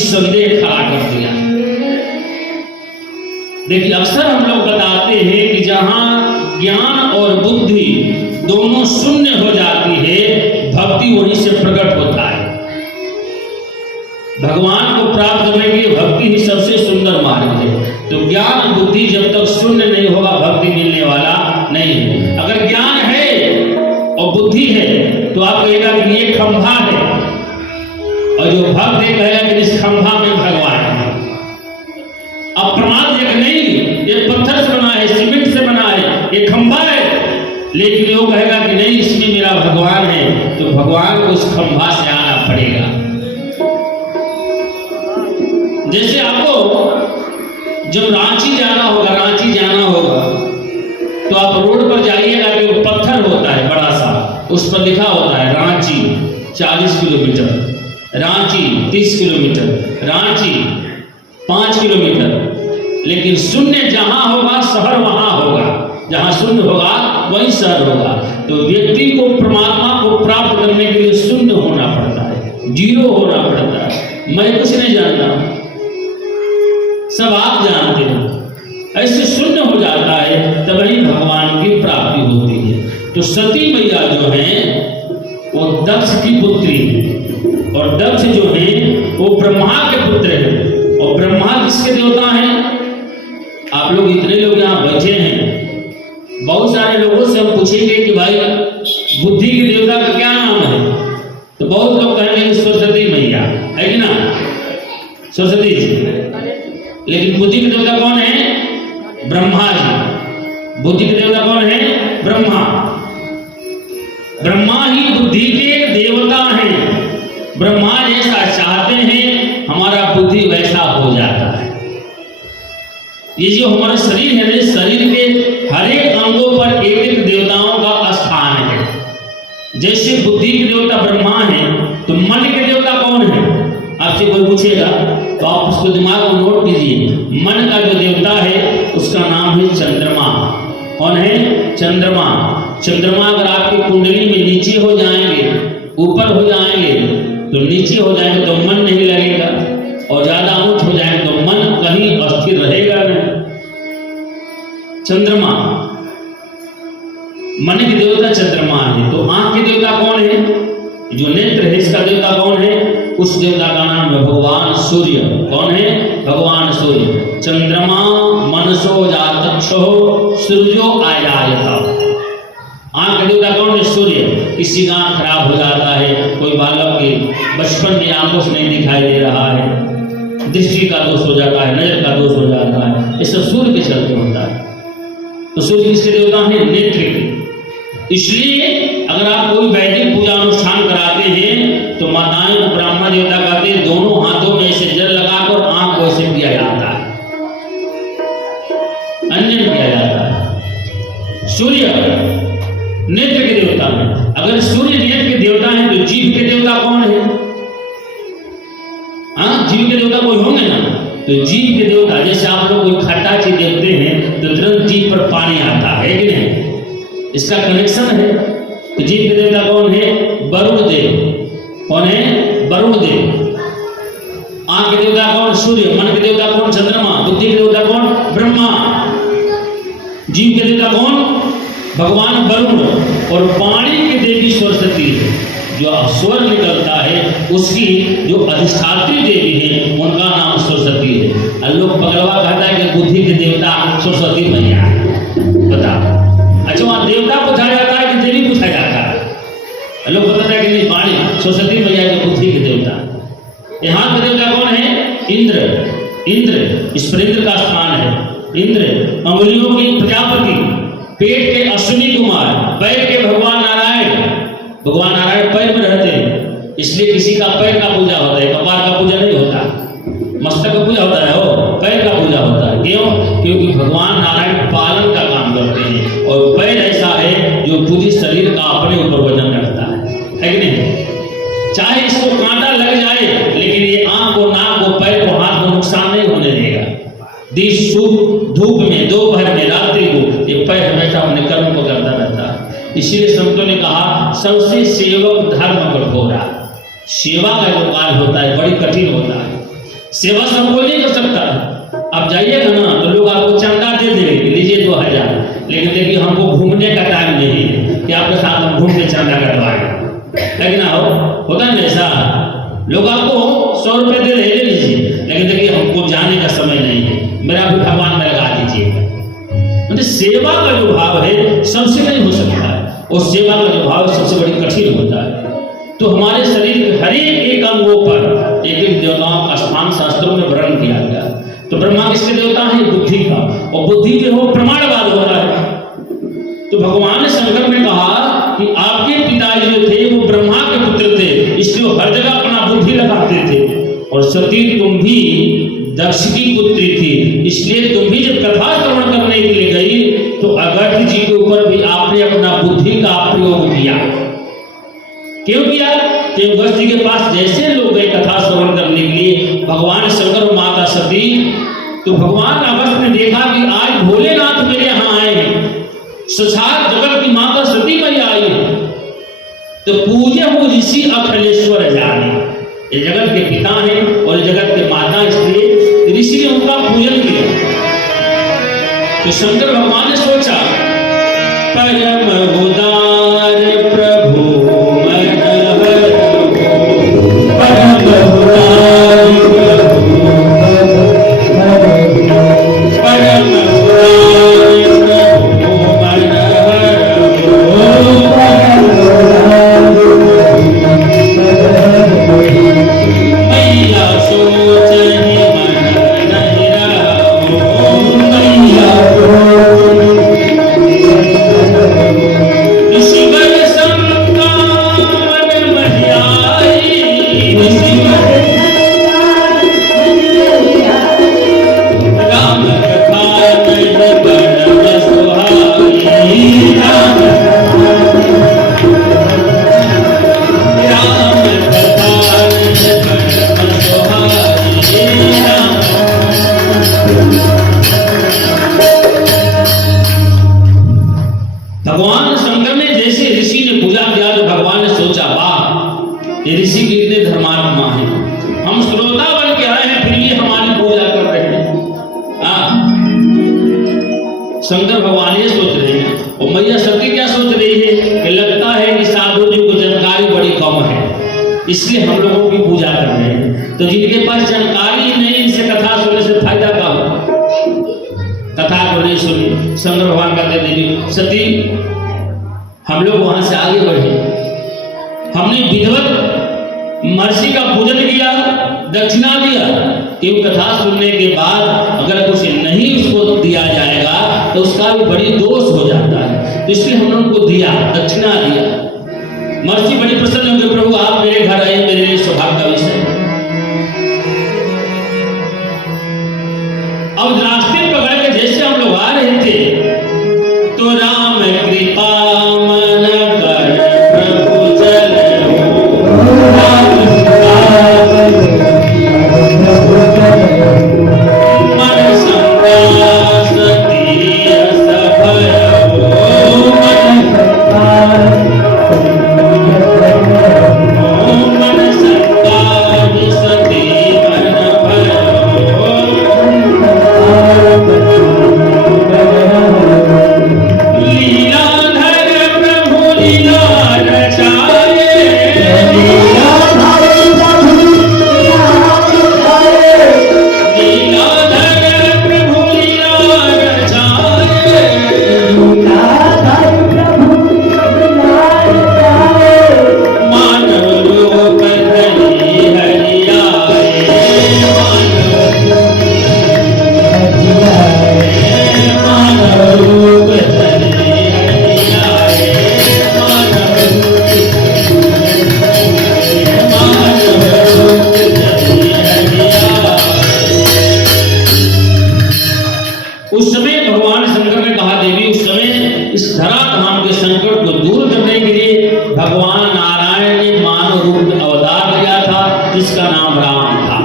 निस्संदेह खड़ा कर दिया। देखिए अक्सर हम लोग बताते हैं कि जहां ज्ञान और बुद्धि दोनों शून्य हो जाती है, भक्ति वहीं से प्रकट होता है। भगवान को प्राप्त करने के लिए भक्ति ही सबसे सुंदर मार्ग है। तो ज्ञान बुद्धि जब तक शून्य नहीं होगा, भक्ति मिलने वाला नहीं है। अगर ज्ञान है और बुद्धि है तो आप कहेगा कि ये खंभा है, और जो भक्त है कहेगा कि इस खंभा में भगवान है। अब प्रमाद देख नहीं, ये पत्थर से बना है, सीमेंट से बना है, ये खंभा है, लेकिन वो कहेगा कि नहीं इसमें मेरा भगवान है, तो भगवान को उस खंभा से आना पड़ेगा। जैसे आपको जब रांची जाना होगा तो आप रोड पर जाइएगा कि वो पत्थर होता है बड़ा सा, उस पर लिखा होता है Ranchi 40 kilometre, Ranchi 30 kilometre, Ranchi 5 kilometre. लेकिन शून्य जहां होगा शहर वहां होगा, जहां शून्य होगा वही शहर होगा। तो व्यक्ति को परमात्मा को प्राप्त करने के लिए शून्य होना पड़ता है, जीरो होना पड़ता है। मैं कुछ नहीं जानता, सब आप जानते हो। ऐसे शून्य हो जाता है तब ही भगवान की प्राप्ति होती है। तो सती मैया जो है वो दक्ष की पुत्री है, और दक्ष जो है वो ब्रह्मा के पुत्र है। और ब्रह्मा किसके देवता हैं? आप लोग इतने लोग यहाँ बैठे हैं, बहुत सारे लोगों से हम पूछेंगे कि भाई बुद्धि के देवता का क्या नाम है, तो बहुत लोग कहेंगे सरस्वती मैया है कि ना, सरस्वती जी। लेकिन बुद्धि के देवता कौन है? ब्रह्मा जी। बुद्धि के देवता कौन है? ब्रह्मा। ब्रह्मा ही बुद्धि के देवता हैं। ब्रह्मा जैसा चाहते हैं हमारा बुद्धि वैसा हो जाता है। ये जो हमारा शरीर है ना, शरीर के हर एक अंगों पर एक एक देवताओं का स्थान है। जैसे बुद्धि के देवता ब्रह्मा है, तो मन के देवता कौन है? आपसे कोई पूछेगा तो आप उसको दिमाग में नोट कीजिए। मन का जो देवता है उसका नाम है चंद्रमा। कौन है? चंद्रमा। चंद्रमा अगर आपकी कुंडली में नीचे हो जाएंगे, ऊपर हो जाएंगे, तो नीचे हो जाएंगे तो मन नहीं लगेगा, और ज्यादा ऊंच हो जाएंगे तो मन कहीं अस्थिर रहेगा नहीं। चंद्रमा मन के देवता चंद्रमा है। तो आंख के देवता कौन है? जो नेत्र है इसका देवता कौन है? उस देवता का नाम है भगवान सूर्य। कौन है? भगवान सूर्य। चंद्रमा मनसो जातक्षो सूर्यो आयायता। आंख का देवता कौन है? सूर्य। किसी का आंख खराब हो जाता है, कोई बालक के बचपन में आंखों से नहीं दिखाई दे रहा है, दृष्टि का दोष हो जाता है, नजर का दोष हो जाता है, ये सब सूर्य के चलते होता है। तो सूर्य किसके देवता है? नेत्र के। इसलिए अगर आप कोई वैदिक पूजा अनुष्ठान कराते हैं तो माताएं को ब्राह्मण देवता कहते हैं, दोनों हाथों में ऐसे जल लगाकर आंख को ऐसे किया जाता है, अंजन किया जाता है। सूर्य नेत्र के देवता है। अगर सूर्य नेत्र के देवता है तो जीभ के देवता कौन है? हाँ, जीभ के देवता कोई होंगे ना। तो जीभ के देवता, जैसे आप लोग कोई खट्टा चीज देखते हैं तो तुरंत जीभ पर पानी आता है कि नहीं, इसका कनेक्शन है। तो जीव के देवता कौन है? वरुण देव। कौन है? वरुण देव। आंख के देवता कौन? सूर्य। मन के देवता कौन? चंद्रमा। बुद्धि के देवता कौन? ब्रह्मा। जीव के देवता कौन? भगवान वरुण। और वाणी की देवी सरस्वती है। जो स्वर निकलता है उसकी जो अधिष्ठात्री देवी है उनका नाम सरस्वती है। लोग पगलवा कहता है कि बुद्धि के देवता सरस्वती मैया। बता, अच्छा वहां देवता पूछा जाता है कि देवी पूछा जाता है? लोग बताते हैं कि नहीं, वाणी सरस्वती मैया के बुद्धि के देवता। यहाँ के देवता कौन है? इंद्र। इंद्र, इस पर इंद्र का स्थान है। इंद्र अंगुलियों की प्रजापति, पेट के अश्विनी कुमार, पैर के भगवान नारायण। भगवान नारायण पैर में रहते हैं, इसलिए किसी का पैर का पूजा होता है, कपार का पूजा नहीं होता। मस्तक का पूजा होता है, वो पैर का पूजा होता है। क्यों? क्योंकि भगवान नारायण पालन का काम करते हैं, और पैर ऐसा है जो पूरे शरीर का अपने ऊपर वजन रखता है कि नहीं? चाहे इसको कांटा लग जाए, लेकिन ये आंख को, नाक को, पैर को, हाथ को नुकसान नहीं होने देगा। दिन सुबह धूप में, दोपहर में, रात्रि को ये पैर हमेशा अपने कर्म को करता रहता है। इसीलिए संतों ने कहा सबसे सेवक धर्म कठोरा। सेवा का जो कार्य होता है बड़ी कठिन होता है। सेवा सब कोई नहीं कर सकता। आप जाइएगा ना तो लोग आपको चंदा दे देंगे, लीजिए 2000, लेकिन देखिए हमको घूमने का टाइम नहीं है कि आपके साथ हम घूम के चंदा कटवाएंगे, लेकिन होता है ऐसा, लोग आपको 100 रुपये दे रहे, ले लीजिए, लेकिन देखिए हमको जाने का समय नहीं है, मेरा भी भगवान में लगा दीजिएगा। मतलब सेवा का जो भाव है सबसे नहीं हो सकता है, और सेवा का जो भाव सबसे बड़ी कठिन होता है। तो हमारे शरीर के हर एक अंगों पर एक एक देवताओं का स्थान शास्त्रों में वर्णन किया गया। तो ब्रह्मा किसके देवता है? बुद्धि का, और बुद्धि के हो प्रमाणवाद होता है। तो भगवान ने शंकर में कहा कि आपके पिताजी जो थे वो ब्रह्मा के पुत्र थे, इसलिए वो हर जगह अपना बुद्धि लगाते थे, और सती तुम भी दक्ष की पुत्री थी, इसलिए तुम भी जब कथा श्रवण करने के लिए गई तो अगस्त्य जी के ऊपर भी आपने अपना बुद्धि का प्रयोग किया। क्यों किया? कि अगस्त्य जी के पास जैसे लोग गए कथा श्रवण करने के लिए, भगवान शंकर और माता सती, तो भगवान अगस्त्य ने देखा कि आज भोलेनाथ मेरे यहाँ आए हैं, साक्षात जगत की माता सती मैया आई है, तो पूजे हो ऋषि अखिलेश्वर जाने, ये जगत के पिता हैं और जगत के माता, इसलिए ऋषि ने उनका पूजन किया। तो शंकर भगवान ने सोचा, परम उदार प्रभु भगवान शंकर ने जैसे ऋषि ने पूजा किया तो भगवान ने सोचा, वाह ये ऋषि कितने धर्मात्मा हैं, हम श्रोता बन के आए हैं फिर ये हमारी पूजा कर रहे हैं। शंकर भगवान ये सोच रहे हैं, और मैया सती क्या सोच रही है कि लगता है कि साधु जी को जानकारी बड़ी कम है, इसलिए हम लोगों की पूजा कर रहे हैं। तो जिनके पास जानकारी नहीं, इनसे कथा सुनने से फायदा क्या होगा? कथा को नहीं सुनी। शंकर भगवान कहते देवी सती, हम लोग वहां से आगे बढ़े, हमने विधिवत महर्षि का पूजन किया, दक्षिणा दिया, कि कथा सुनने के बाद अगर कुछ नहीं उसको दिया जाएगा तो उसका भी बड़ी दोष हो जाता है, तो इसलिए हमने उनको दिया, दक्षिणा दिया। महर्षि बड़ी प्रसन्न होंगे, प्रभु आप मेरे घर आए, मेरे लिए सौभाग्य का विषय। अब रास्ते पकड़ के जैसे हम लोग आ रहे थे तो राम कृपा मन कर प्रभु चलो, राम मन संगास तीय सभयो, मन संगास सती मन भयो, लीलाधर प्रभु लीला रचाए, लीलाधर प्रभु लीला रचाए, मानव रूप धरि हरि आए, मानव रूप धरि हरि आए, मानव रूप धरि हरि आए। उस समय भगवान शंकर ने कहा, देवी उस समय इस धराधाम के संकट को दूर करने के लिए भगवान नारायण ने मानव रूप में अवतार लिया था, जिसका नाम राम था।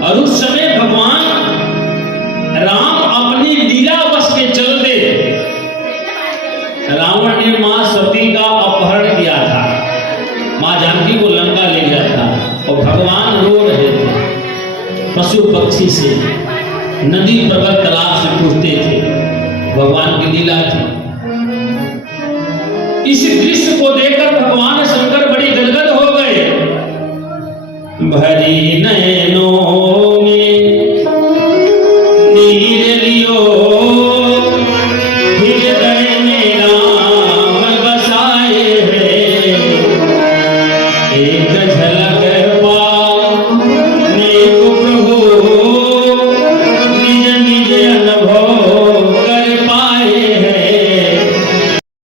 और उस समय भगवान राम अपनी लीला वश के चलते रावण ने मां सती का अपहरण किया था, मां जानकी को लंका ले गया था, और भगवान रो रहे थे। पशु पक्षी से, नदी पर्वत तालाब से पूछते थे। भगवान की लीला थी। इस दृश्य को देखकर भगवान शंकर बड़ी गदगद हो गए। भरी नए